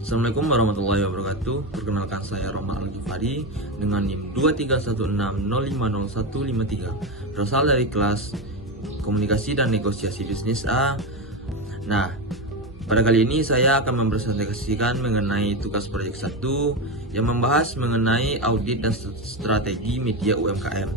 Assalamualaikum warahmatullahi wabarakatuh. Perkenalkan, saya Roman Al-Ghifari dengan NIM 2316050153, berasal dari kelas Komunikasi dan Negosiasi Bisnis A. Nah, pada kali ini saya akan mempresentasikan mengenai tugas proyek 1 yang membahas mengenai audit dan strategi media UMKM.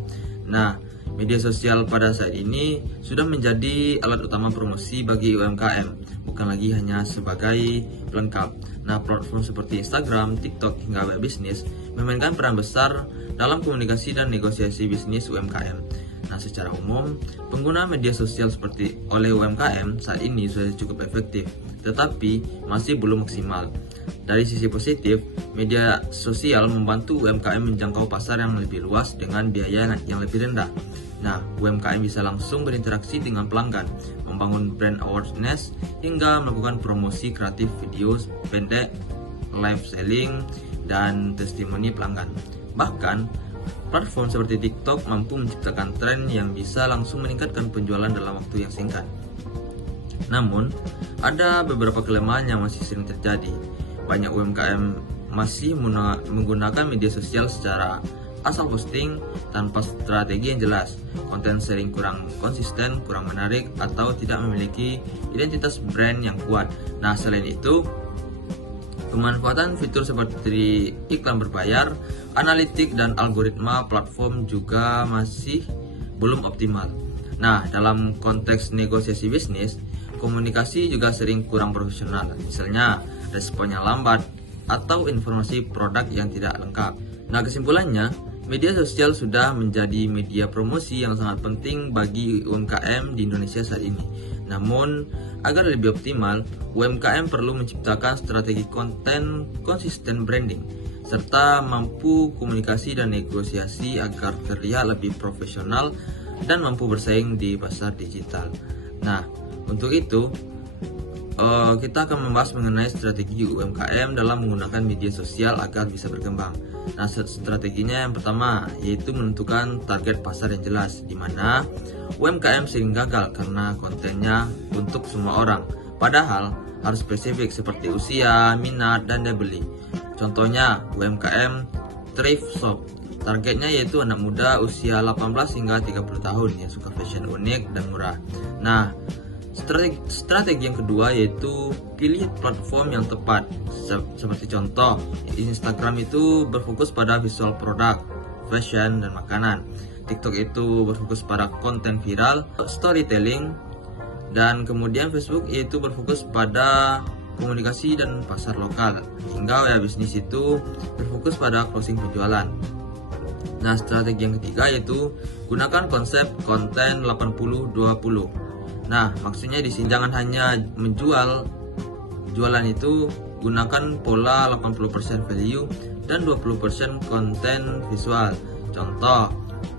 Nah, media sosial pada saat ini sudah menjadi alat utama promosi bagi UMKM, bukan lagi hanya sebagai pelengkap. Nah, platform seperti Instagram, TikTok, hingga web bisnis memainkan peran besar dalam komunikasi dan negosiasi bisnis UMKM. Nah, secara umum, pengguna media sosial seperti oleh UMKM saat ini sudah cukup efektif, tetapi masih belum maksimal. Dari sisi positif, media sosial membantu UMKM menjangkau pasar yang lebih luas dengan biaya yang lebih rendah. Nah, UMKM bisa langsung berinteraksi dengan pelanggan, membangun brand awareness, hingga melakukan promosi kreatif video pendek, live selling, dan testimoni pelanggan. Bahkan, platform seperti TikTok mampu menciptakan tren yang bisa langsung meningkatkan penjualan dalam waktu yang singkat. Namun, ada beberapa kelemahan yang masih sering terjadi. Banyak UMKM masih menggunakan media sosial secara asal posting tanpa strategi yang jelas. Konten sering kurang konsisten, kurang menarik, atau tidak memiliki identitas brand yang kuat. Nah, selain itu, pemanfaatan fitur seperti iklan berbayar, analitik, dan algoritma platform juga masih belum optimal. Nah, dalam konteks negosiasi bisnis, komunikasi juga sering kurang profesional. Misalnya, responnya lambat atau informasi produk yang tidak lengkap. Nah, kesimpulannya, media sosial sudah menjadi media promosi yang sangat penting bagi UMKM di Indonesia saat ini. Namun, agar lebih optimal, UMKM perlu menciptakan strategi konten konsisten branding, serta mampu komunikasi dan negosiasi agar terlihat lebih profesional dan mampu bersaing di pasar digital. Nah, untuk itu, kita akan membahas mengenai strategi UMKM dalam menggunakan media sosial agar bisa berkembang. Nah, strateginya yang pertama yaitu menentukan target pasar yang jelas, di mana UMKM sering gagal karena kontennya untuk semua orang, padahal harus spesifik seperti usia, minat, dan daya beli. Contohnya UMKM thrift shop, targetnya yaitu anak muda usia 18 hingga 30 tahun yang suka fashion unik dan murah. Nah, strategi yang kedua yaitu pilih platform yang tepat. Seperti contoh, Instagram itu berfokus pada visual produk, fashion, dan makanan. TikTok itu berfokus pada konten viral, storytelling, dan kemudian Facebook itu berfokus pada komunikasi dan pasar lokal. Hingga web bisnis itu berfokus pada closing penjualan. Nah, strategi yang ketiga yaitu gunakan konsep konten 80-20. Nah, maksudnya di sini jangan hanya menjual jualan itu, gunakan pola 80% value dan 20% konten visual. Contoh,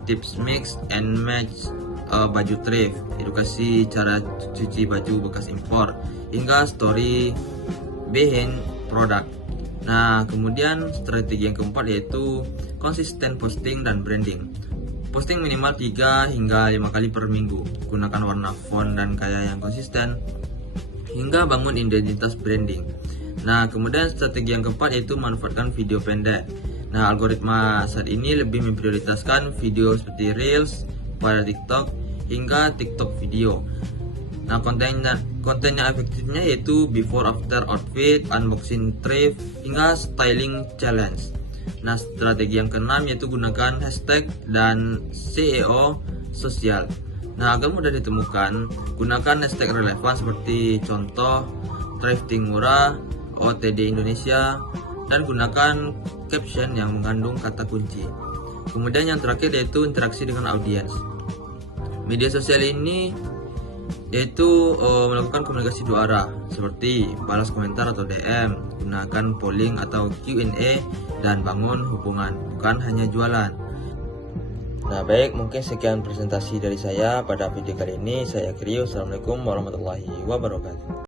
tips mix and match baju thrift, edukasi cara cuci baju bekas impor, hingga story behind product. Nah, kemudian strategi yang keempat yaitu konsisten posting dan branding. Posting minimal 3 hingga 5 kali per minggu. Gunakan warna font dan gaya yang konsisten, hingga bangun identitas branding. Nah, kemudian strategi yang keempat yaitu manfaatkan video pendek. Nah, algoritma saat ini lebih memprioritaskan video seperti Reels pada TikTok hingga TikTok video. Nah, konten yang efektifnya yaitu before after outfit, unboxing thrift, hingga styling challenge. Nah, strategi yang keenam yaitu gunakan hashtag dan SEO sosial. Nah, agar mudah ditemukan, gunakan hashtag relevan seperti contoh thrifting murah, OTD Indonesia, dan gunakan caption yang mengandung kata kunci. Kemudian yang terakhir yaitu interaksi dengan audiens. Media sosial ini yaitu melakukan komunikasi dua arah seperti balas komentar atau DM, gunakan polling atau Q&A, dan bangun hubungan, bukan hanya jualan. Nah, baik, mungkin sekian presentasi dari saya pada video kali ini. Saya akhiri. Wassalamualaikum warahmatullahi wabarakatuh.